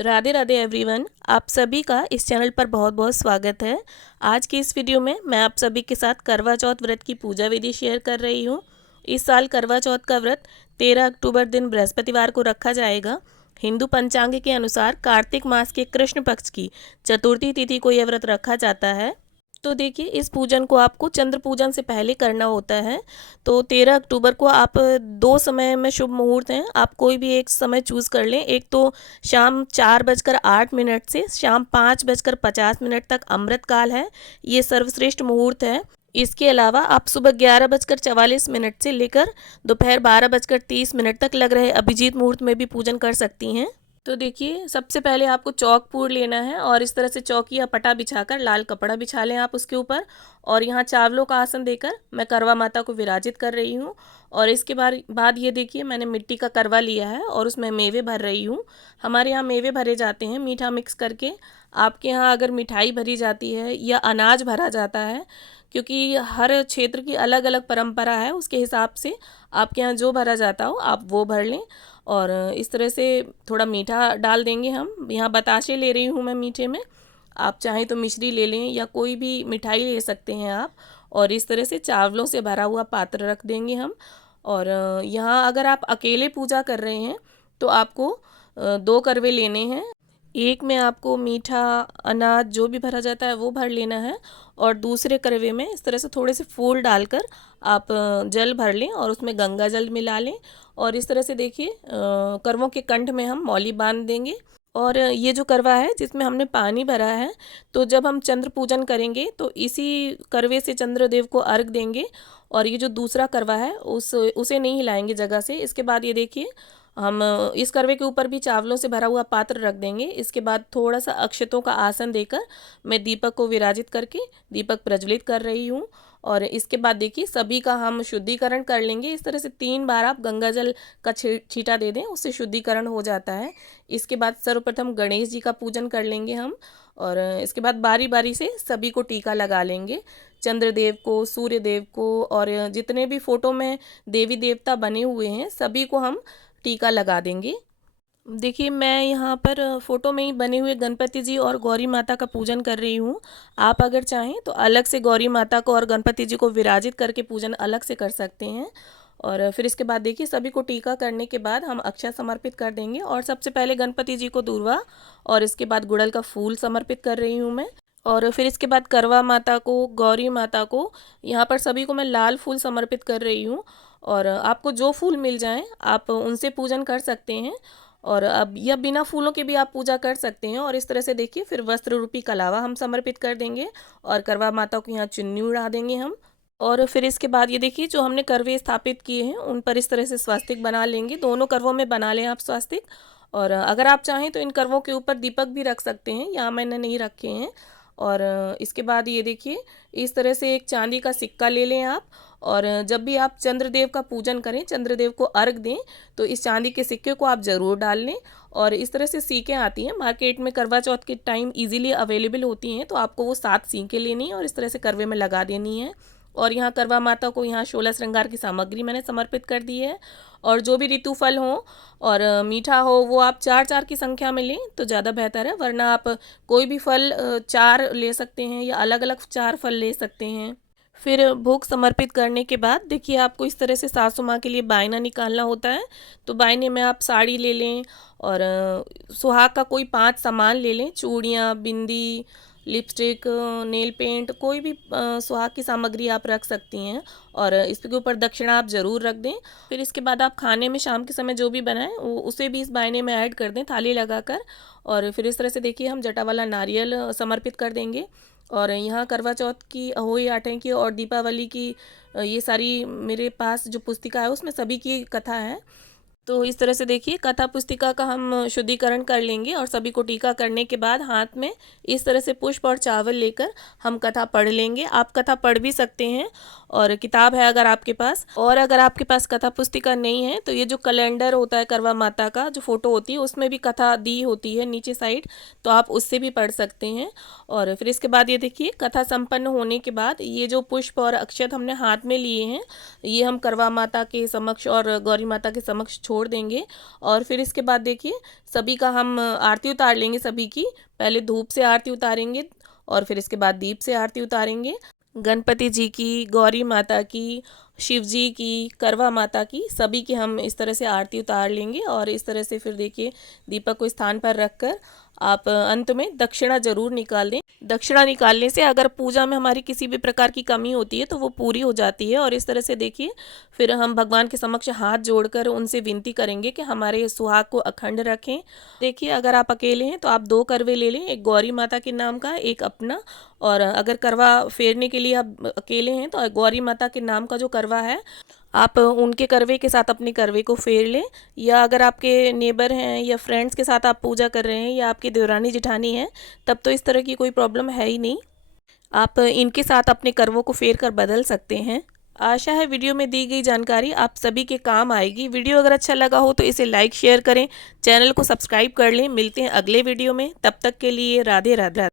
Radhe Radhe everyone, आप सभी का इस चैनल पर बहुत बहुत स्वागत है। आज की इस वीडियो में मैं आप सभी के साथ करवा चौथ व्रत की पूजा विधि शेयर कर रही हूँ। इस साल करवा चौथ का व्रत 13 अक्टूबर दिन बृहस्पतिवार को रखा जाएगा। हिंदू पंचांग के अनुसार कार्तिक मास के कृष्ण पक्ष की चतुर्थी तिथि को यह व्रत रखा जाता है। तो देखिए, इस पूजन को आपको चंद्र पूजन से पहले करना होता है। तो 13 अक्टूबर को आप दो समय में शुभ मुहूर्त हैं, आप कोई भी एक समय चूज़ कर लें। एक तो शाम 4:08 से शाम 5:50 तक अमृत काल है, ये सर्वश्रेष्ठ मुहूर्त है। इसके अलावा आप सुबह 11:44 से लेकर दोपहर 12:30 तक लग रहे अभिजीत मुहूर्त में भी पूजन कर सकती हैं। तो देखिए, सबसे पहले आपको चौक लेना है और इस तरह से चौकी या पटा बिछाकर लाल कपड़ा बिछा लें आप उसके ऊपर। और यहाँ चावलों का आसन देकर मैं करवा माता को विराजित कर रही हूँ। और इसके बाद ये देखिए, मैंने मिट्टी का करवा लिया है और उसमें मेवे भर रही हूँ। हमारे यहाँ मेवे भरे जाते हैं मीठा मिक्स करके। आपके यहाँ अगर मिठाई भरी जाती है या अनाज भरा जाता है, क्योंकि हर क्षेत्र की अलग अलग परंपरा है, उसके हिसाब से आपके यहाँ जो भरा जाता हो आप वो भर लें। और इस तरह से थोड़ा मीठा डाल देंगे हम। यहाँ बताशे ले रही हूँ मैं मीठे में, आप चाहें तो मिश्री ले लें या कोई भी मिठाई ले सकते हैं आप। और इस तरह से चावलों से भरा हुआ पात्र रख देंगे हम। और यहाँ अगर आप अकेले पूजा कर रहे हैं तो आपको दो करवे लेने हैं। एक में आपको मीठा अनाज जो भी भरा जाता है वो भर लेना है, और दूसरे करवे में इस तरह से थोड़े से फूल डालकर आप जल भर लें और उसमें गंगा जल मिला लें। और इस तरह से देखिए, करवों के कंठ में हम मौली बांध देंगे। और ये जो करवा है जिसमें हमने पानी भरा है, तो जब हम चंद्र पूजन करेंगे तो इसी करवे से चंद्रदेव को अर्घ देंगे। और ये जो दूसरा करवा है उसे नहीं हिलाएंगे जगह से। इसके बाद ये देखिए, हम इस करवे के ऊपर भी चावलों से भरा हुआ पात्र रख देंगे। इसके बाद थोड़ा सा अक्षतों का आसन देकर मैं दीपक को विराजित करके दीपक प्रज्वलित कर रही हूँ। और इसके बाद देखिए, सभी का हम शुद्धिकरण कर लेंगे। इस तरह से 3 बार आप गंगा जल का छींटा दे दें, उससे शुद्धिकरण हो जाता है। इसके बाद सर्वप्रथम गणेश जी का पूजन कर लेंगे हम। और इसके बाद बारी बारी से सभी को टीका लगा लेंगे, चंद्रदेव को, सूर्य देव को, और जितने भी फोटो में देवी देवता बने हुए हैं सभी को हम टीका लगा देंगे। देखिए, मैं यहाँ पर फ़ोटो में ही बने हुए गणपति जी और गौरी माता का पूजन कर रही हूँ। आप अगर चाहें तो अलग से गौरी माता को और गणपति जी को विराजित करके पूजन अलग से कर सकते हैं। और फिर इसके बाद देखिए, सभी को टीका करने के बाद हम अक्षत समर्पित कर देंगे। और सबसे पहले गणपति जी को दूर्वा और इसके बाद गुड़हल का फूल समर्पित कर रही हूँ मैं। और फिर इसके बाद करवा माता को, गौरी माता को, यहाँ पर सभी को मैं लाल फूल समर्पित कर रही हूँ। और आपको जो फूल मिल जाएं आप उनसे पूजन कर सकते हैं। और अब या बिना फूलों के भी आप पूजा कर सकते हैं। और इस तरह से देखिए, फिर वस्त्र रूपी कलावा हम समर्पित कर देंगे और करवा माता को यहाँ चुन्नी उड़ा देंगे हम। और फिर इसके बाद ये देखिए, जो हमने करवे स्थापित किए हैं उन पर इस तरह से स्वास्तिक बना लेंगे। दोनों करवों में बना लें आप स्वास्तिक। और अगर आप चाहें तो इन करवों के ऊपर दीपक भी रख सकते हैं, यहाँ मैंने नहीं रखे हैं। और इसके बाद ये देखिए, इस तरह से एक चांदी का सिक्का ले लें आप। और जब भी आप चंद्रदेव का पूजन करें, चंद्रदेव को अर्घ दें, तो इस चांदी के सिक्के को आप ज़रूर डाल लें। और इस तरह से सीखें आती हैं मार्केट में, करवा चौथ के टाइम इजीली अवेलेबल होती हैं। तो आपको वो 7 सीखें लेनी है और इस तरह से करवे में लगा देनी है। और यहाँ करवा माता को यहाँ 16 श्रृंगार की सामग्री मैंने समर्पित कर दी है। और जो भी ऋतु फल हो और मीठा हो वो आप 4-4 की संख्या में लें तो ज़्यादा बेहतर है, वरना आप कोई भी फल 4 ले सकते हैं या अलग अलग 4 फल ले सकते हैं। फिर भोग समर्पित करने के बाद देखिए, आपको इस तरह से सासू माँ के लिए बायना निकालना होता है। तो बायने में आप साड़ी ले लें और सुहाग का कोई 5 सामान ले लें, चूड़ियाँ, बिंदी, लिपस्टिक, नेल पेंट, कोई भी सुहाग की सामग्री आप रख सकती हैं। और इसके ऊपर दक्षिणा आप ज़रूर रख दें। फिर इसके बाद आप खाने में शाम के समय जो भी बनाएं उसे भी इस बायने में ऐड कर दें थाली लगाकर। और फिर इस तरह से देखिए, हम जटा वाला नारियल समर्पित कर देंगे। और यहाँ करवा चौथ की, अहोई आठे की और दीपावली की ये सारी मेरे पास जो पुस्तिका है उसमें सभी की कथा है। तो इस तरह से देखिए, कथा पुस्तिका का हम शुद्धिकरण कर लेंगे। और सभी को टीका करने के बाद हाथ में इस तरह से पुष्प और चावल लेकर हम कथा पढ़ लेंगे। आप कथा पढ़ भी सकते हैं और किताब है अगर आपके पास। और अगर आपके पास कथा पुस्तिका नहीं है तो ये जो कैलेंडर होता है करवा माता का, जो फोटो होती है उसमें भी कथा दी होती है नीचे साइड, तो आप उससे भी पढ़ सकते हैं। और फिर इसके बाद ये देखिए, कथा संपन्न होने के बाद ये जो पुष्प और अक्षत हमने हाथ में लिए हैं, ये हम करवा माता के समक्ष और गौरी माता के समक्ष छोड़ छोड़ देंगे। और फिर इसके बाद देखिए सभी का हम आरती उतार लेंगे सभी की। पहले धूप से आरती उतारेंगे और फिर इसके बाद दीप से आरती उतारेंगे। गणपति जी की, गौरी माता की, शिव जी की, करवा माता की, सभी की हम इस तरह से आरती उतार लेंगे। और इस तरह से फिर देखिए दीपक को स्थान पर रखकर आप अंत में दक्षिणा जरूर निकाल दें। दक्षिणा निकालने से अगर पूजा में हमारी किसी भी प्रकार की कमी होती है तो वो पूरी हो जाती है। और इस तरह से देखिए फिर हम भगवान के समक्ष हाथ जोड़कर उनसे विनती करेंगे कि हमारे सुहाग को अखंड रखें। देखिए अगर आप अकेले हैं तो आप 2 करवे ले लें, एक गौरी माता के नाम का, एक अपना। और अगर करवा फेरने के लिए आप अकेले हैं तो गौरी माता के नाम का जो करवा है आप उनके करवे के साथ अपने करवे को फेर लें। या अगर आपके नेबर हैं या फ्रेंड्स के साथ आप पूजा कर रहे हैं या आपकी देवरानी जेठानी है तब तो इस तरह की कोई प्रॉब्लम है ही नहीं, आप इनके साथ अपने करवों को फेर कर बदल सकते हैं। आशा है वीडियो में दी गई जानकारी आप सभी के काम आएगी। वीडियो अगर अच्छा लगा हो तो इसे लाइक शेयर करें, चैनल को सब्सक्राइब कर लें। मिलते हैं अगले वीडियो में, तब तक के लिए राधे राधे।